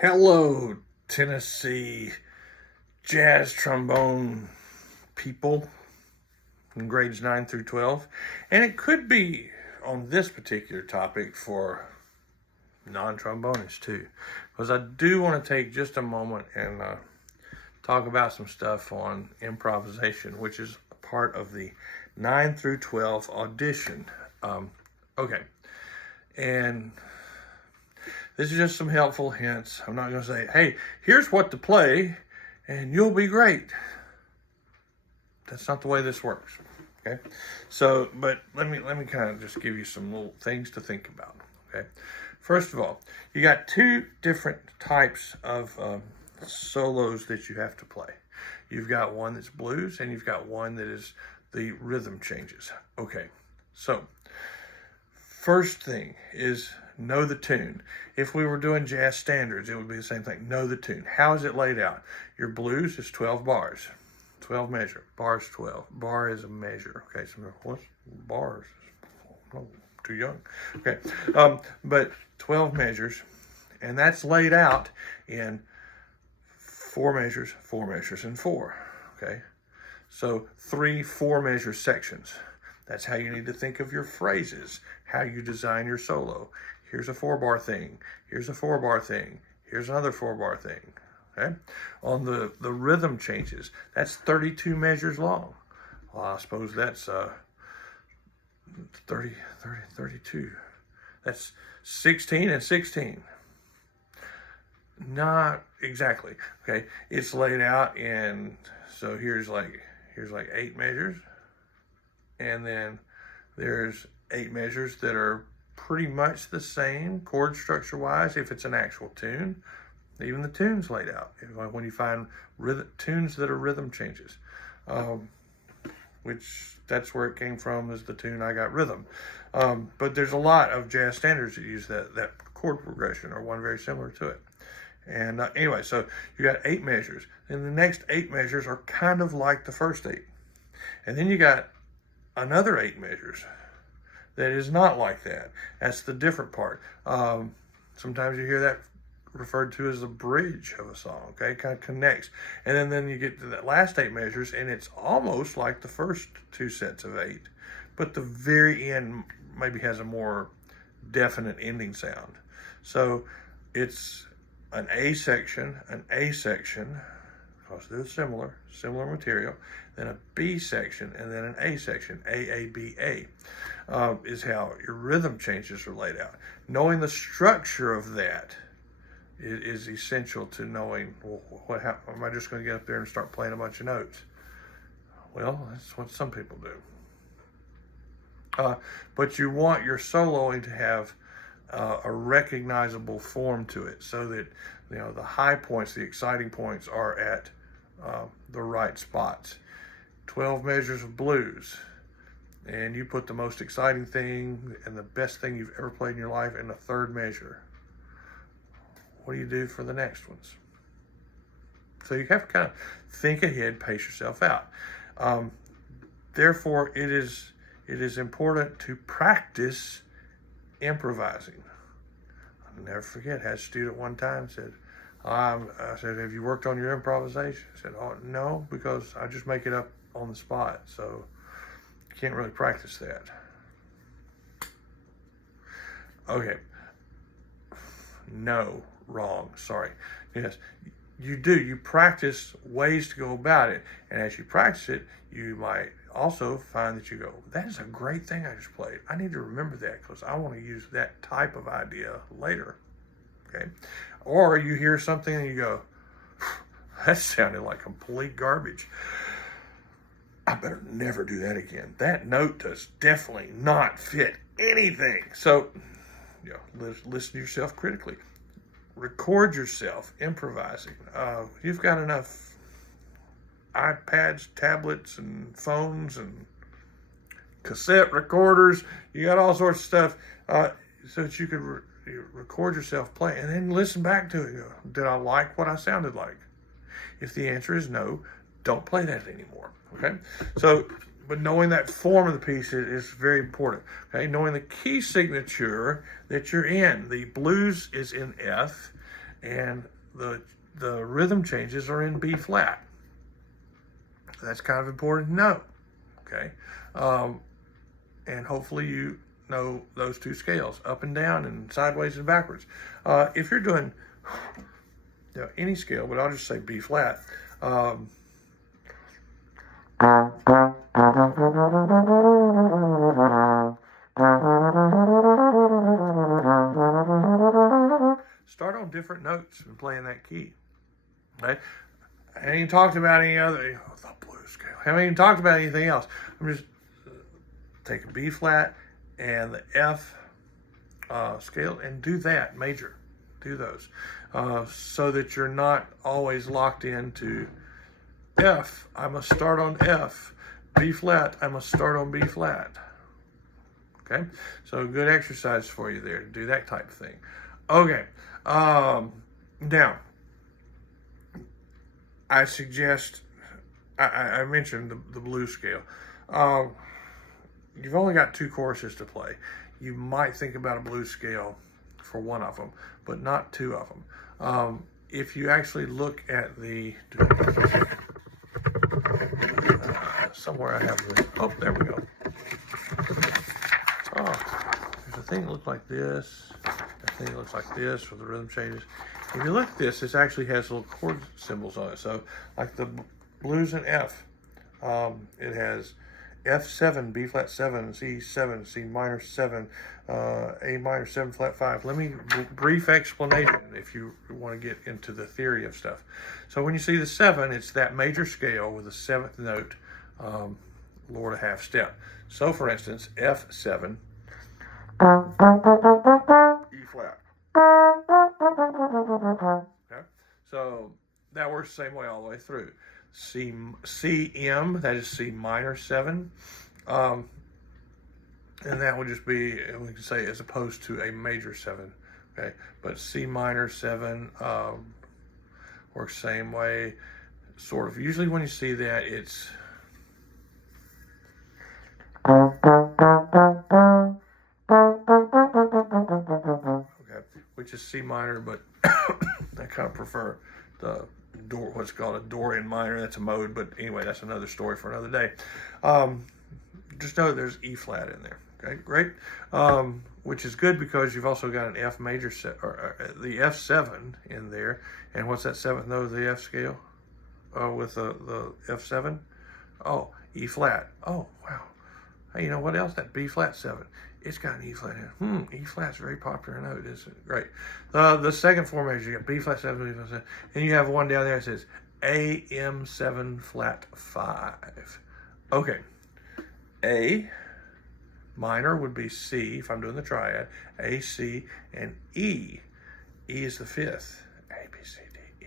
Hello, Tennessee jazz trombone people in grades 9 through 12. And it could be on this particular topic for non-trombonists too, because I do want to take just a moment and talk about some stuff on improvisation, which is a part of the 9 through 12 audition. Okay, and this is just some helpful hints. I'm not going to say, hey, here's what to play and you'll be great. That's not the way this works. Okay. So, but let me kind of just give you some little things to think about. Okay. First of all, you got two different types of solos that you have to play. You've got one that's blues and you've got one that is the rhythm changes. Okay. So, first thing is know the tune. If we were doing jazz standards, it would be the same thing. Know the tune. How is it laid out? Your blues is 12 bars. 12 measure. Bars 12. Bar is a measure. Okay, so what's bars? Oh, too young. Okay, but 12 measures, and that's laid out in 4 measures, 4 measures, and 4. Okay, so 3 4-measure sections. That's how you need to think of your phrases, how you design your solo. Here's a 4-bar thing. Here's a 4-bar thing. Here's another 4-bar thing. Okay? On the rhythm changes, that's 32 measures long. Well, I suppose that's 32. That's 16 and 16. Not exactly. Okay, it's laid out in, so here's like 8 measures. And then there's 8 measures that are pretty much the same chord structure wise if it's an actual tune. Even the tune's laid out when you find tunes that are rhythm changes, which that's where it came from, is the tune I Got Rhythm. But there's a lot of jazz standards that use that chord progression or one very similar to it. And anyway, so you got 8 measures, and the next 8 measures are kind of like the first 8. And then you got another 8 measures that is not like that. That's the different part. Sometimes you hear that referred to as the bridge of a song. Okay, it kind of connects, and then you get to that last 8 measures, and it's almost like the first 2 sets of 8, but the very end maybe has a more definite ending sound. So it's an A section, because they're similar material, then a B section, and then an A section, A-A-B-A, is how your rhythm changes are laid out. Knowing the structure of that is essential to knowing, well, am I just going to get up there and start playing a bunch of notes? Well, that's what some people do. But you want your soloing to have a recognizable form to it, so that the high points, the exciting points, are at the right spots. 12 measures of blues, and you put the most exciting thing and the best thing you've ever played in your life in the 3rd measure. What do you do for the next ones? So you have to kind of think ahead, pace yourself out. Therefore, it is important to practice improvising. I'll never forget, I had a student one time said, I said, have you worked on your improvisation? I said, oh, no, because I just make it up on the spot, so you can't really practice that. Okay. No, wrong, sorry. Yes, you do. You practice ways to go about it, and as you practice it, you might also find that you go, that is a great thing I just played. I need to remember that because I want to use that type of idea later. Okay? Or you hear something and you go, that sounded like complete garbage. I better never do that again. That note does definitely not fit anything. So, listen to yourself critically. Record yourself improvising. You've got enough iPads, tablets, and phones, and cassette recorders. You got all sorts of stuff so that you could record yourself playing and then listen back to it. Did I like what I sounded like? If the answer is no, don't play that anymore. Okay? So, but knowing that form of the piece is very important. Okay? Knowing the key signature that you're in. The blues is in F, and the rhythm changes are in B flat. That's kind of important to know, okay? And hopefully you know those two scales, up and down and sideways and backwards. If you're doing any scale, but I'll just say B flat, start on different notes and play in that key. Okay? I haven't even talked about any other, the blues scale. I haven't even talked about anything else. I'm just take a B flat and the F scale and do that major. Do those so that you're not always locked into F. I must start on F. B flat. I must start on B flat. Okay, so good exercise for you there to do that type of thing. Okay, now I suggest I mentioned the blues scale. You've only got 2 choruses to play. You might think about a blues scale for one of them, but not 2 of them. If you actually look at the somewhere I have this. Oh, there we go. Oh, there's a thing that looks like this. A thing that looks like this with the rhythm changes. If you look at this, this actually has little chord symbols on it. So, like the blues in F, it has F7, B flat 7, C7, C minor 7, A minor 7 flat 5. Let me brief explanation if you want to get into the theory of stuff. So when you see the 7, it's that major scale with the 7th note lower to half step. So for instance, F7, E flat. Okay? So that works the same way all the way through. C-M, that is C minor 7. And that would just be, we can say, as opposed to a major 7. Okay, but C minor 7 works the same way, sort of. Usually when you see that, it's okay, which is C minor, but I kind of prefer the what's called a Dorian minor. That's a mode, but anyway, that's another story for another day. Just know there's E flat in there. Okay, great. Which is good because you've also got an F major set, or the F7 in there. And what's that 7th note of the F scale? With the F7? Oh, E flat. Oh, wow. Hey, you know what else? That B flat 7. It's got an E flat in it. E flat's a very popular note, isn't it? Great. The second formation, you got B flat 7, B flat 7. And you have one down there that says AM7 flat 5. Okay. A minor would be C if I'm doing the triad. A, C, and E. E is the 5th. A, B, C, D, E.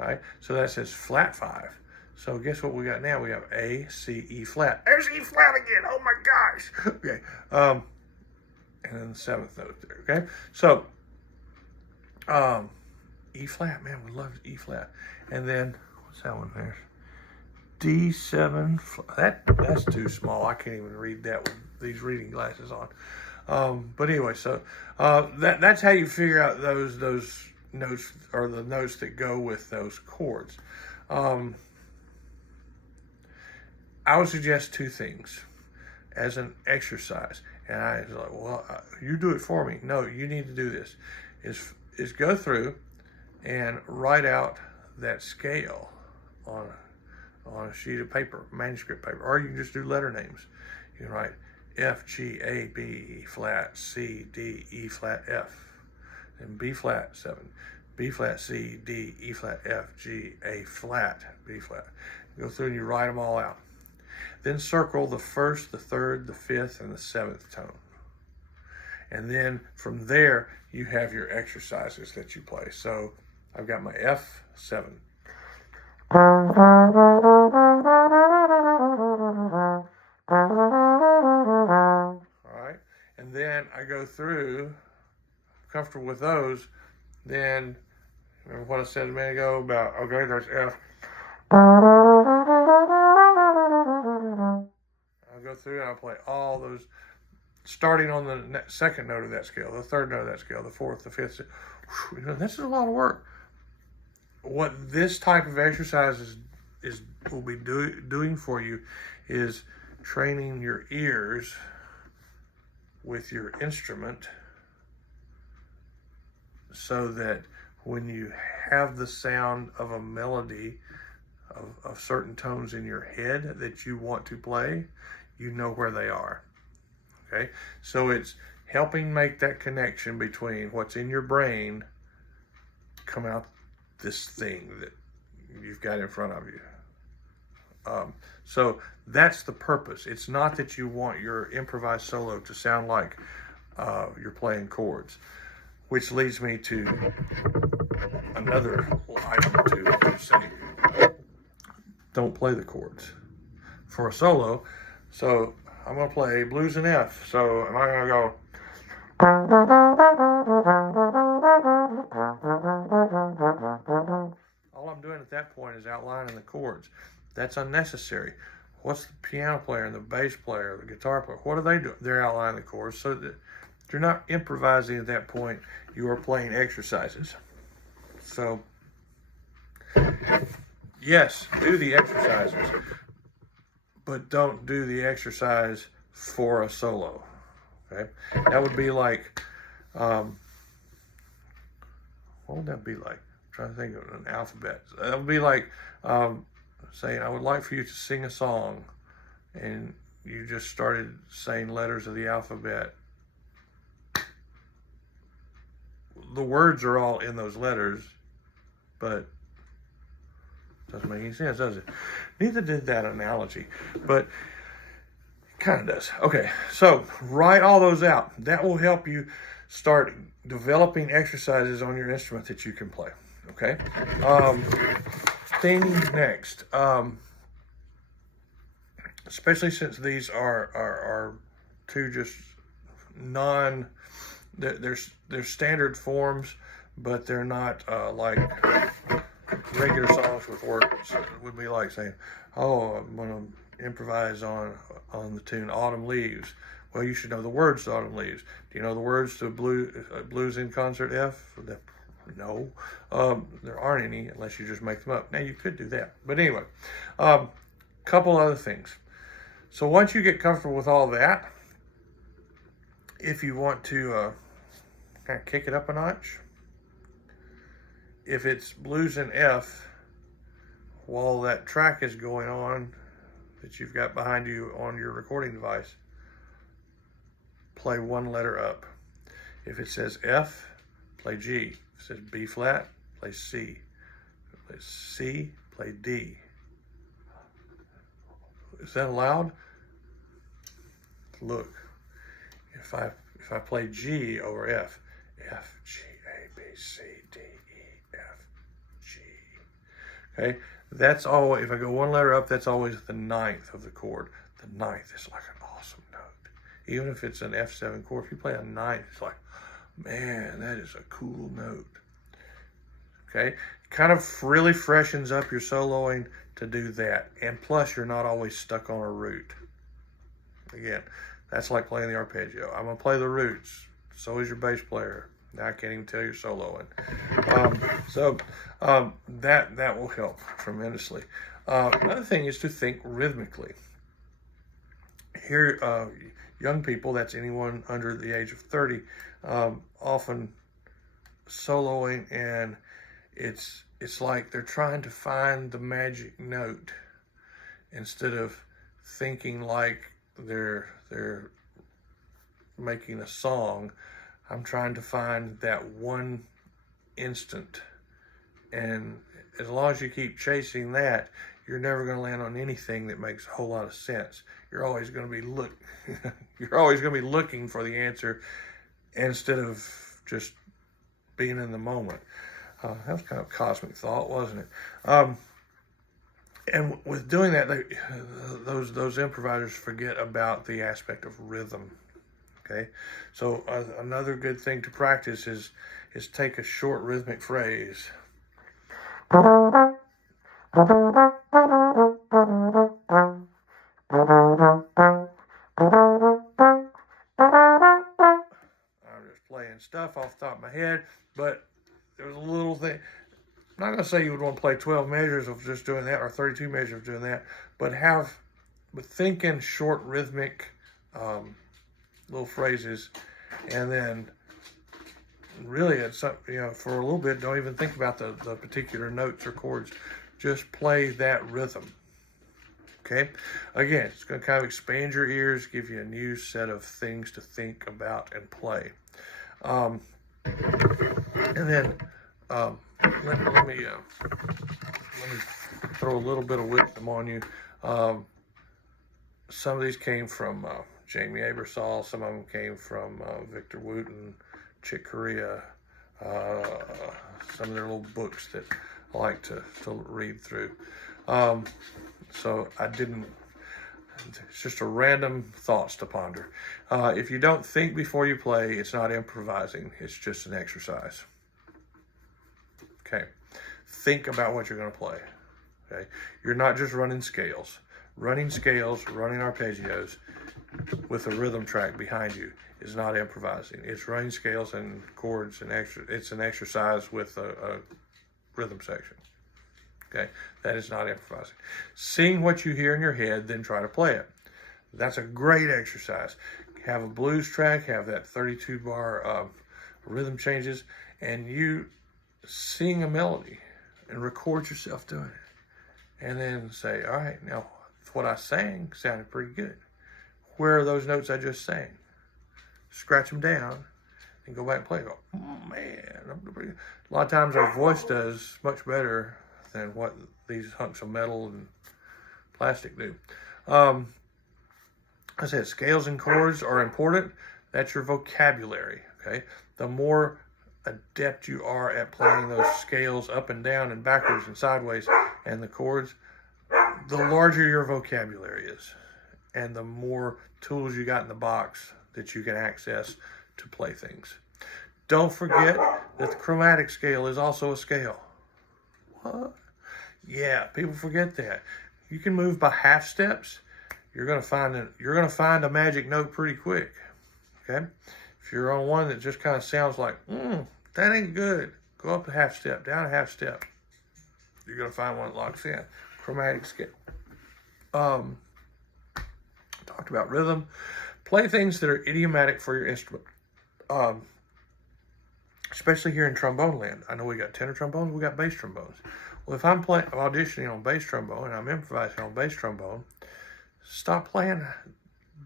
All right. So that says flat 5. So guess what we got now? We have A, C, E flat. There's E flat again. Oh my gosh. Okay. And then the 7th note there. Okay. So E flat, man, we love E flat. And then what's that one there? D7. That's too small. I can't even read that with these reading glasses on. But anyway, so that's how you figure out those notes, or the notes that go with those chords. I would suggest 2 things as an exercise. And I was like, well, you do it for me. No, you need to do this. Is go through and write out that scale on a sheet of paper, manuscript paper, or you can just do letter names. You can write F, G, A, B, E flat, C, D, E flat, F, and B flat 7, B flat, C, D, E flat, F, G, A flat, B flat. Go through and you write them all out. Then circle the 1st, the 3rd, the 5th, and the 7th tone. And then from there, you have your exercises that you play. So I've got my F7. All right. And then I go through, comfortable with those, then remember what I said a minute ago about, okay, there's F. I'll go through and I'll play all those starting on the second note of that scale, the third note of that scale, the fourth, the fifth. This is a lot of work. What this type of exercise will be doing for you is training your ears with your instrument so that when you have the sound of a melody of certain tones in your head that you want to play, you know where they are. Okay, so it's helping make that connection between what's in your brain come out this thing that you've got in front of you. So that's the purpose. It's not that you want your improvised solo to sound like you're playing chords, which leads me to another item to say. Don't play the chords for a solo. So I'm going to play blues in F. So am I going to go? All I'm doing at that point is outlining the chords. That's unnecessary. What's the piano player and the bass player, the guitar player, what are they doing? They're outlining the chords. So that you're not improvising at that point. You are playing exercises. So, yes, do the exercises, but don't do the exercise for a solo. Okay, that would be like, what would that be like? I'm trying to think of an alphabet. That would be like saying, I would like for you to sing a song, and you just started saying letters of the alphabet. The words are all in those letters, but it doesn't make any sense, does it? Neither did that analogy, but it kind of does. Okay, so write all those out. That will help you start developing exercises on your instrument that you can play. Okay. Things next. Especially since these are two just they're standard forms, but they're not like regular songs with words. It would be like saying, oh, I'm going to improvise on the tune Autumn Leaves. Well, you should know the words to Autumn Leaves. Do you know the words to Blues in Concert F? No. There aren't any unless you just make them up. Now, you could do that. But anyway, couple other things. So once you get comfortable with all that, if you want to kind of kick it up a notch, if it's blues in F, while that track is going on that you've got behind you on your recording device, play one letter up. If it says F, play G. If it says B flat, play C. If it plays C, play D. Is that allowed? Look, if I play G over F, F, G, A, B, C, D, E, F, G. Okay, that's always, if I go one letter up, that's always the ninth of the chord. The ninth is like an awesome note. Even if it's an F7 chord, if you play a ninth, it's like, man, that is a cool note. Okay, kind of really freshens up your soloing to do that. And plus, you're not always stuck on a root. Again, that's like playing the arpeggio. I'm going to play the roots. So is your bass player. Now I can't even tell you're soloing. That will help tremendously. Another thing is to think rhythmically. Here, young people, that's anyone under the age of 30, often soloing, and it's like they're trying to find the magic note instead of thinking like they're making a song. I'm trying to find that one instant, and as long as you keep chasing that, you're never going to land on anything that makes a whole lot of sense. You're always going to be looking for the answer instead of just being in the moment. That was kind of a cosmic thought, wasn't it? And with doing that, those improvisers forget about the aspect of rhythm. Okay, so another good thing to practice is take a short rhythmic phrase. hand stuff off the top of my head, but there was a little thing. I'm not going to say you would want to play 12 measures of just doing that or 32 measures of doing that, but think in short rhythmic little phrases, and then really it's for a little bit, don't even think about the particular notes or chords. Just play that rhythm. Okay, again, it's going to kind of expand your ears, give you a new set of things to think about and play. And then let me throw a little bit of wisdom on you. Some of these came from Jamie Abersol. Some of them came from Victor Wooten, Chick Corea. Some of their little books that I like to read through. So it's just a random thoughts to ponder. If you don't think before you play, it's not improvising. It's just an exercise. Okay. Think about what you're going to play. Okay. You're not just running scales. Running scales, running arpeggios with a rhythm track behind you is not improvising. It's running scales and chords and it's an exercise with a rhythm section. Okay, that is not improvising. Sing what you hear in your head, then try to play it. That's a great exercise. Have a blues track, have that 32 bar rhythm changes, and you sing a melody and record yourself doing it. And then say, all right, now what I sang sounded pretty good. Where are those notes I just sang? Scratch them down and go back and play. Go, oh man, I'm pretty good. A lot of times our voice does much better than what these hunks of metal and plastic do. I said scales and chords are important. That's your vocabulary, okay? The more adept you are at playing those scales up and down and backwards and sideways and the chords, the larger your vocabulary is and the more tools you got in the box that you can access to play things. Don't forget that the chromatic scale is also a scale. What? Yeah, people forget that. You can move by half steps. You're gonna find a magic note pretty quick. Okay? If you're on one that just kind of sounds like, that ain't good, go up a half step, down a half step. You're gonna find one that locks in. Chromatic scale. Talked about rhythm. Play things that are idiomatic for your instrument. Especially here in trombone land. I know we got tenor trombones, we got bass trombones. Well, if I'm auditioning on bass trombone and I'm improvising on bass trombone, stop playing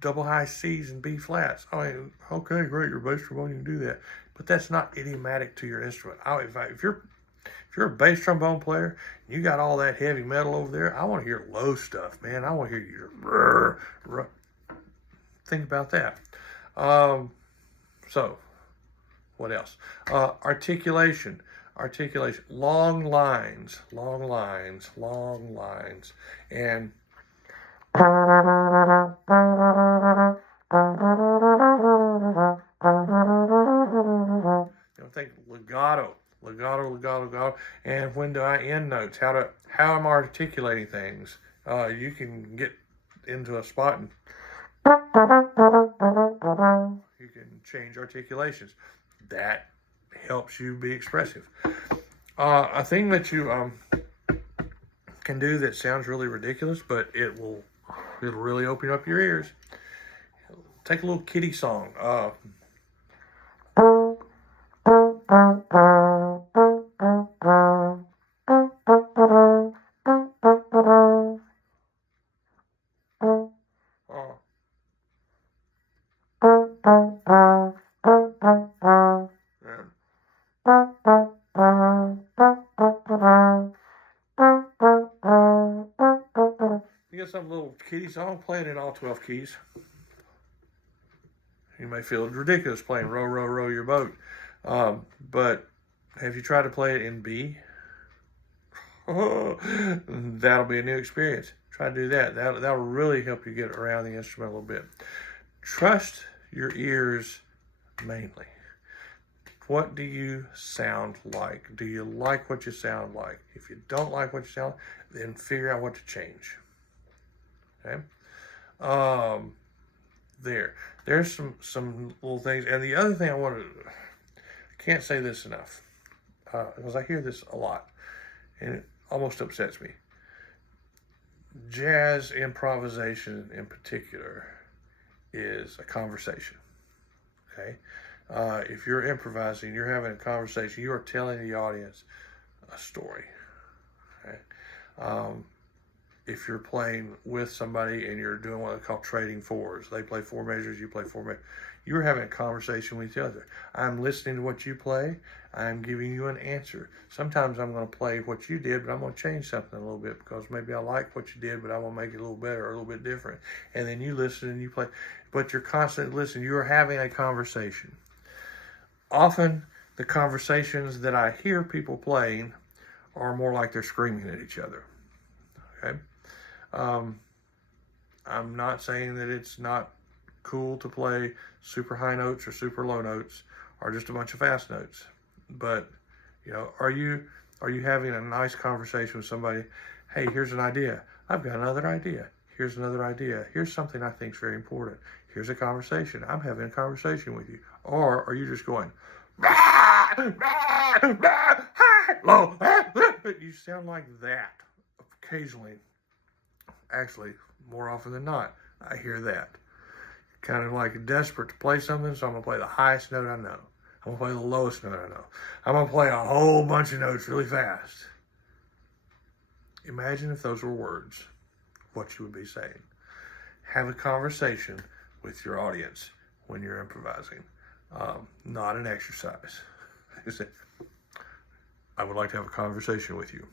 double high C's and B flats. I mean, okay, great, you're a bass trombone, you can do that. But that's not idiomatic to your instrument. If you're a bass trombone player, and you got all that heavy metal over there, I want to hear low stuff, man. I want to hear you. Think about that. So, what else? Articulation. Long lines. And think legato. And when do I end notes? How I'm articulating things. You can get into a spot and you can change articulations. That helps you be expressive. A thing that you can do that sounds really ridiculous, but it'll really open up your ears. Take a little kitty song. You get some little kitty song, playing in all 12 keys. You may feel ridiculous playing Row, Row, Row Your Boat. But have you tried to play it in B? That'll be a new experience. Try to do that. That'll really help you get around the instrument a little bit. Trust your ears mainly. What do you sound like? Do you like what you sound like? If you don't like what you sound like, then figure out what to change. Okay? There's some little things. And the other thing I want to can't say this enough, because I hear this a lot, and it almost upsets me. Jazz improvisation in particular is a conversation, okay? If you're improvising, you're having a conversation, you are telling the audience a story, okay? If you're playing with somebody and you're doing what they call trading fours, they play four measures, you play four measures, you're having a conversation with each other. I'm listening to what you play, I'm giving you an answer. Sometimes I'm going to play what you did, but I'm going to change something a little bit because maybe I like what you did, but I want to make it a little better or a little bit different. And then you listen and you play, but you're constantly listening. You're having a conversation. Often the conversations that I hear people playing are more like they're screaming at each other, okay? I'm not saying that it's not cool to play super high notes or super low notes or just a bunch of fast notes, but you know, are you having a nice conversation with somebody? Hey, here's an idea. I've got another idea. Here's another idea. Here's something I think is very important. Here's a conversation. I'm having a conversation with you. Or are you just going, high, low, you sound like that occasionally. Actually, more often than not, I hear that. Kind of like desperate to play something, so I'm going to play the highest note I know. I'm going to play the lowest note I know. I'm going to play a whole bunch of notes really fast. Imagine if those were words, what you would be saying. Have a conversation with your audience when you're improvising. Not an exercise. I would like to have a conversation with you.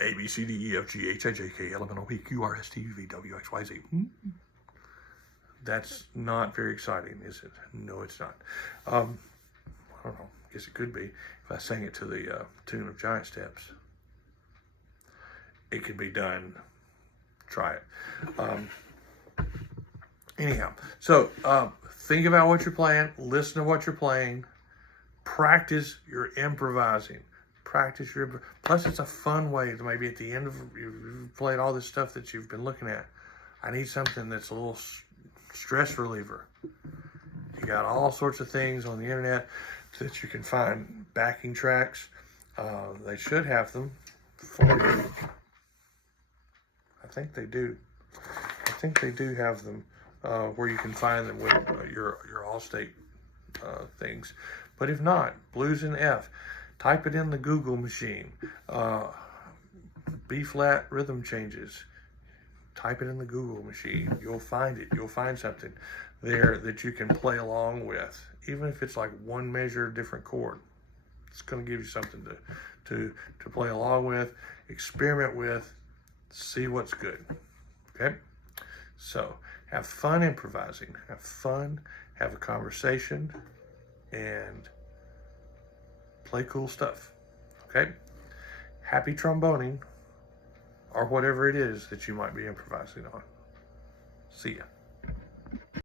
A, B, C, D, E, F, G, H, I, J, K, L, M, N, O, P, Q, R, S, T, U, V, W, X, Y, Z. That's not very exciting, is it? No, it's not. I don't know. I guess it could be if I sang it to the tune of Giant Steps. It could be done. Try it. Anyhow, so think about what you're playing. Listen to what you're playing. Practice your improvising. Practice your, plus it's a fun way to maybe at the end of, you've played all this stuff that you've been looking at. I need something that's a little stress reliever. You got all sorts of things on the internet that you can find backing tracks. They should have them for you. I think they do. I think they do have them where you can find them with your Allstate things. But if not, blues in F. Type it in the Google machine. B flat rhythm changes. Type it in the Google machine. You'll find it. You'll find something there that you can play along with. Even if it's like one measure, different chord. It's going to give you something to play along with, experiment with, see what's good. Okay? So, have fun improvising. Have fun, have a conversation, and play cool stuff. Okay? Happy tromboning, or whatever it is that you might be improvising on. See ya.